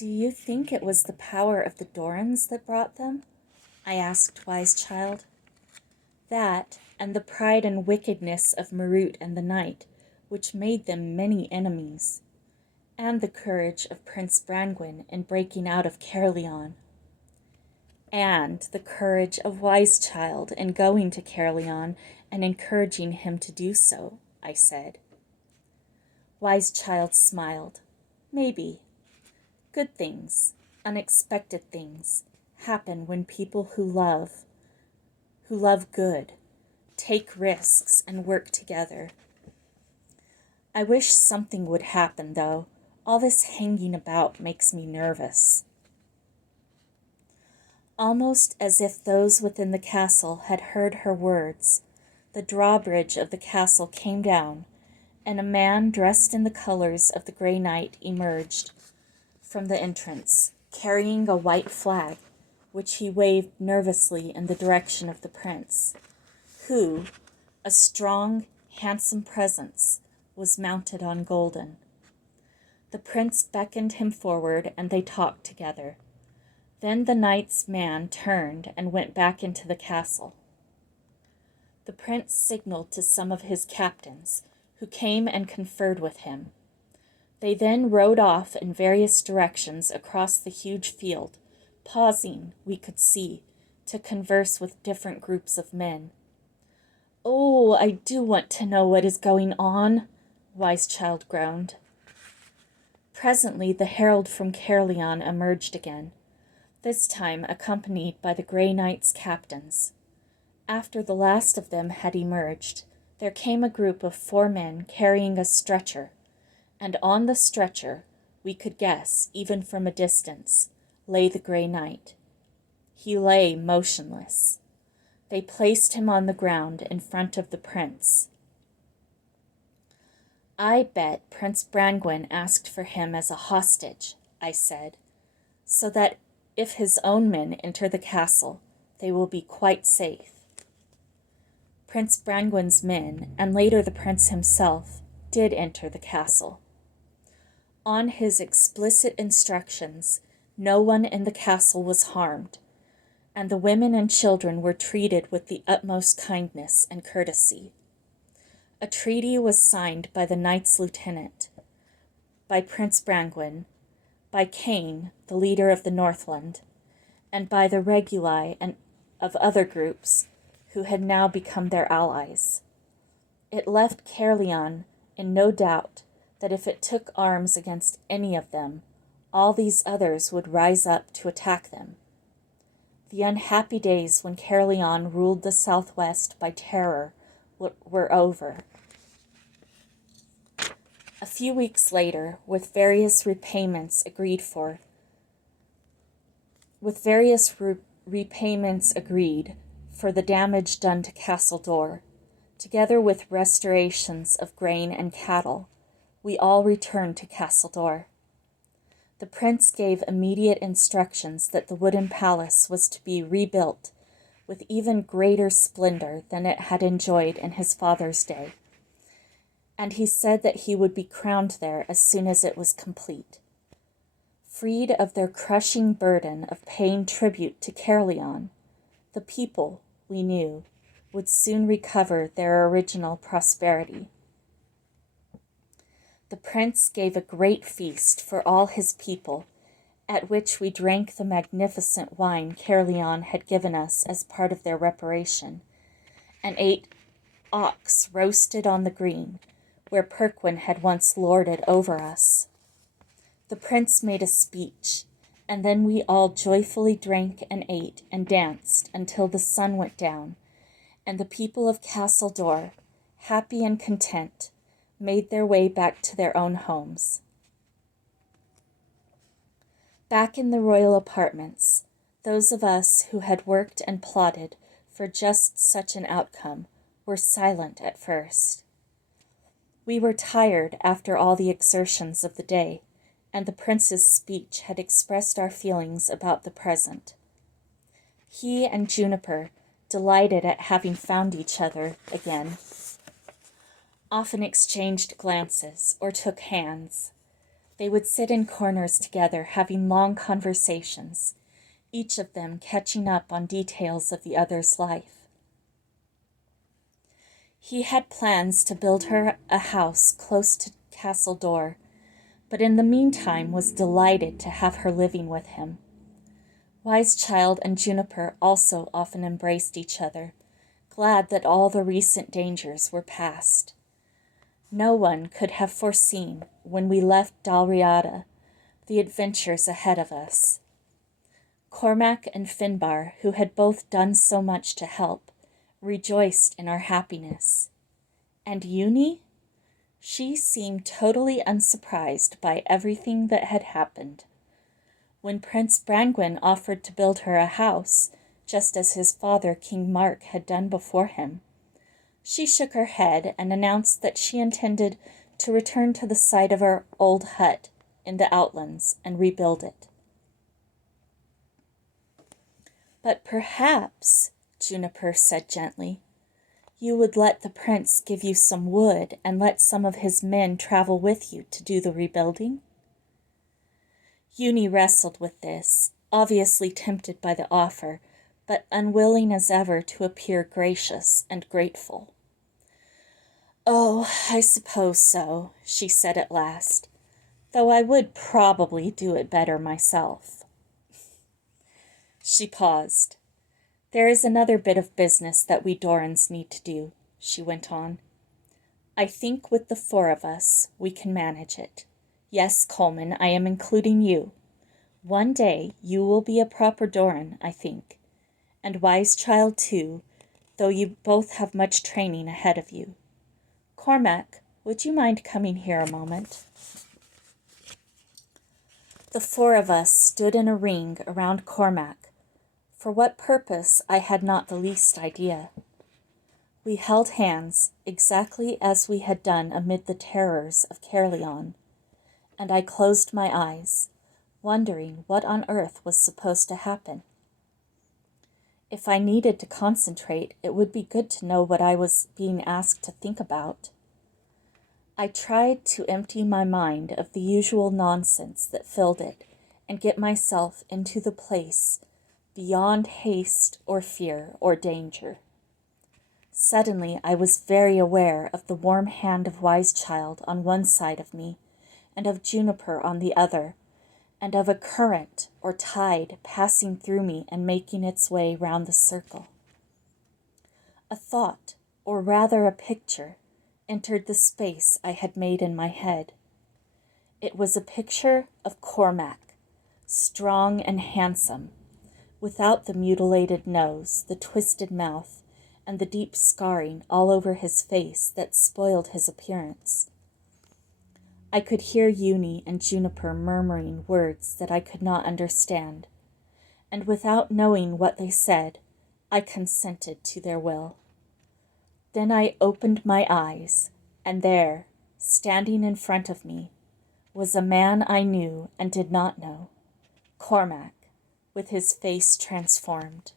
Do you think it was the power of the Dorans that brought them? I asked Wise Child. That, and the pride and wickedness of Marut and the Knight, which made them many enemies, and the courage of Prince Brangwyn in breaking out of Caerleon, and the courage of Wise Child in going to Caerleon and encouraging him to do so, I said. Wise Child smiled. Maybe. Good things, unexpected things, happen when people who love good, take risks and work together. I wish something would happen, though. All this hanging about makes me nervous. Almost as if those within the castle had heard her words, the drawbridge of the castle came down, and a man dressed in the colors of the Grey Knight emerged from the entrance, carrying a white flag, which he waved nervously in the direction of the prince, who, a strong, handsome presence, was mounted on Golden. The prince beckoned him forward, and they talked together. Then the knight's man turned and went back into the castle. The prince signaled to some of his captains, who came and conferred with him. They then rode off in various directions across the huge field, pausing, we could see, to converse with different groups of men. "Oh, I do want to know what is going on," Wise Child groaned. Presently the herald from Caerleon emerged again, this time accompanied by the Grey Knight's captains. After the last of them had emerged, there came a group of 4 men carrying a stretcher, and on the stretcher, we could guess, even from a distance, lay the Grey Knight. He lay motionless. They placed him on the ground in front of the prince. "I bet Prince Brangwyn asked for him as a hostage," I said, "so that if his own men enter the castle, they will be quite safe." Prince Brangwyn's men, and later the prince himself, did enter the castle. On his explicit instructions, no one in the castle was harmed, and the women and children were treated with the utmost kindness and courtesy. A treaty was signed by the knight's lieutenant, by Prince Brangwyn, by Cain, the leader of the Northland, and by the Reguli and of other groups who had now become their allies. It left Caerleon in no doubt that if it took arms against any of them, all these others would rise up to attack them. The unhappy days when Caerleon ruled the Southwest by terror were over. A few weeks later, with various repayments agreed for the damage done to Castle Door, together with restorations of grain and cattle, we all returned to Castle Door. The prince gave immediate instructions that the wooden palace was to be rebuilt with even greater splendor than it had enjoyed in his father's day, and he said that he would be crowned there as soon as it was complete. Freed of their crushing burden of paying tribute to Caerleon, the people, we knew, would soon recover their original prosperity. The prince gave a great feast for all his people, at which we drank the magnificent wine Caerleon had given us as part of their reparation, and ate ox roasted on the green, where Perquin had once lorded over us. The prince made a speech, and then we all joyfully drank and ate and danced until the sun went down, and the people of Castle Door, happy and content, made their way back to their own homes. Back in the royal apartments, those of us who had worked and plotted for just such an outcome were silent at first. We were tired after all the exertions of the day, and the prince's speech had expressed our feelings about the present. He and Juniper, delighted at having found each other again, often exchanged glances or took hands. They would sit in corners together, having long conversations, each of them catching up on details of the other's life. He had plans to build her a house close to Castle Door, but in the meantime was delighted to have her living with him. Wise Child and Juniper also often embraced each other, glad that all the recent dangers were past. No one could have foreseen, when we left Dalriada, the adventures ahead of us. Cormac and Finbar, who had both done so much to help, rejoiced in our happiness. And Uni? She seemed totally unsurprised by everything that had happened. When Prince Brangwyn offered to build her a house, just as his father King Mark had done before him, she shook her head and announced that she intended to return to the site of her old hut in the outlands and rebuild it. But perhaps, Juniper said gently, you would let the prince give you some wood and let some of his men travel with you to do the rebuilding? Uni wrestled with this, obviously tempted by the offer, but unwilling as ever to appear gracious and grateful. Oh, I suppose so, she said at last, though I would probably do it better myself. She paused. There is another bit of business that we Dorans need to do, she went on. I think with the four of us, we can manage it. Yes, Colman, I am including you. One day you will be a proper Doran, I think. And Wise Child too, though you both have much training ahead of you. Cormac, would you mind coming here a moment? The four of us stood in a ring around Cormac. For what purpose I had not the least idea. We held hands, exactly as we had done amid the terrors of Caerleon, and I closed my eyes, wondering what on earth was supposed to happen. If I needed to concentrate, it would be good to know what I was being asked to think about. I tried to empty my mind of the usual nonsense that filled it and get myself into the place beyond haste or fear or danger. Suddenly I was very aware of the warm hand of Wise Child on one side of me, and of Juniper on the other, and of a current or tide passing through me and making its way round the circle. A thought, or rather a picture, entered the space I had made in my head. It was a picture of Cormac, strong and handsome, without the mutilated nose, the twisted mouth, and the deep scarring all over his face that spoiled his appearance. I could hear Uni and Juniper murmuring words that I could not understand, and without knowing what they said, I consented to their will. Then I opened my eyes, and there, standing in front of me, was a man I knew and did not know, Cormac, with his face transformed.